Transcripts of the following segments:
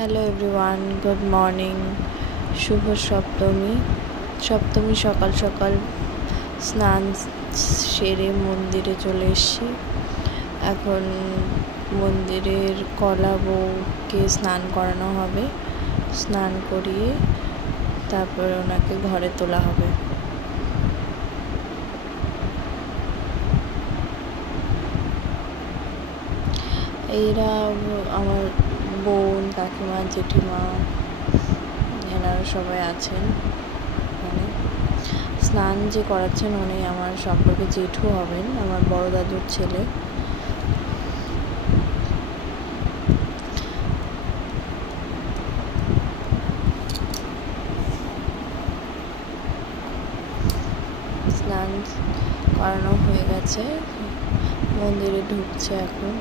Hello everyone, good morning. শুভ সপ্তমী। সপ্তমী সকাল সকাল স্নান সেরে মন্দিরে চলে এসেছি। এখন মন্দিরের কলা বউকে স্নান করানো হবে। স্নান করিয়ে তারপর ওনাকে ঘরে তোলা হবে। এরা আমার বোন, কাকিমা, জেঠিমা, এনারা সবাই আছেন। মানে স্নান যে করাচ্ছেন উনি আমার সম্পর্কে জেঠু হবেন, আমার বড় দাদুর ছেলে। স্নান করানো হয়ে গেছে, মন্দিরে ঢুকছে এখন।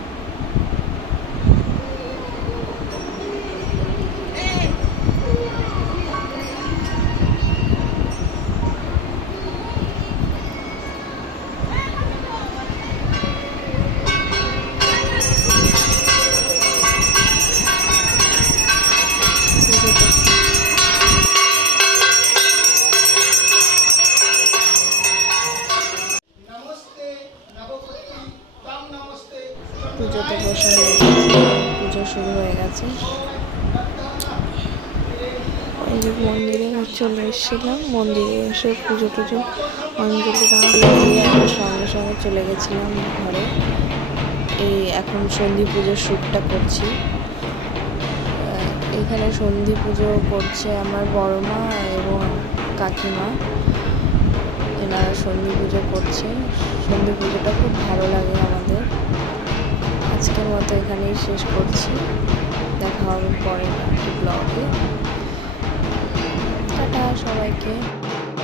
পুজোতে বসা হয়ে গেছে, পুজো শুরু হয়ে গেছে। এই যে মন্দিরে চলে এসেছিলাম, মন্দিরে এসে পুজো টুজো অঞ্জলি দিয়ে আমরা সঙ্গে সঙ্গে চলে গেছিলাম ঘরে। এই এখন সন্ধি পুজোর শ্যুটটা করছি। এখানে সন্ধি পুজো করছে আমার বড় মা এবং কাকিমা। এনারা সন্ধি পুজো করছে। সন্ধি পুজোটা খুব ভালো লাগে আমাদের। আজকের মতো এখানেই শেষ করছি। দেখা হবে পরের একটি ব্লগে। টাটা সবাইকে।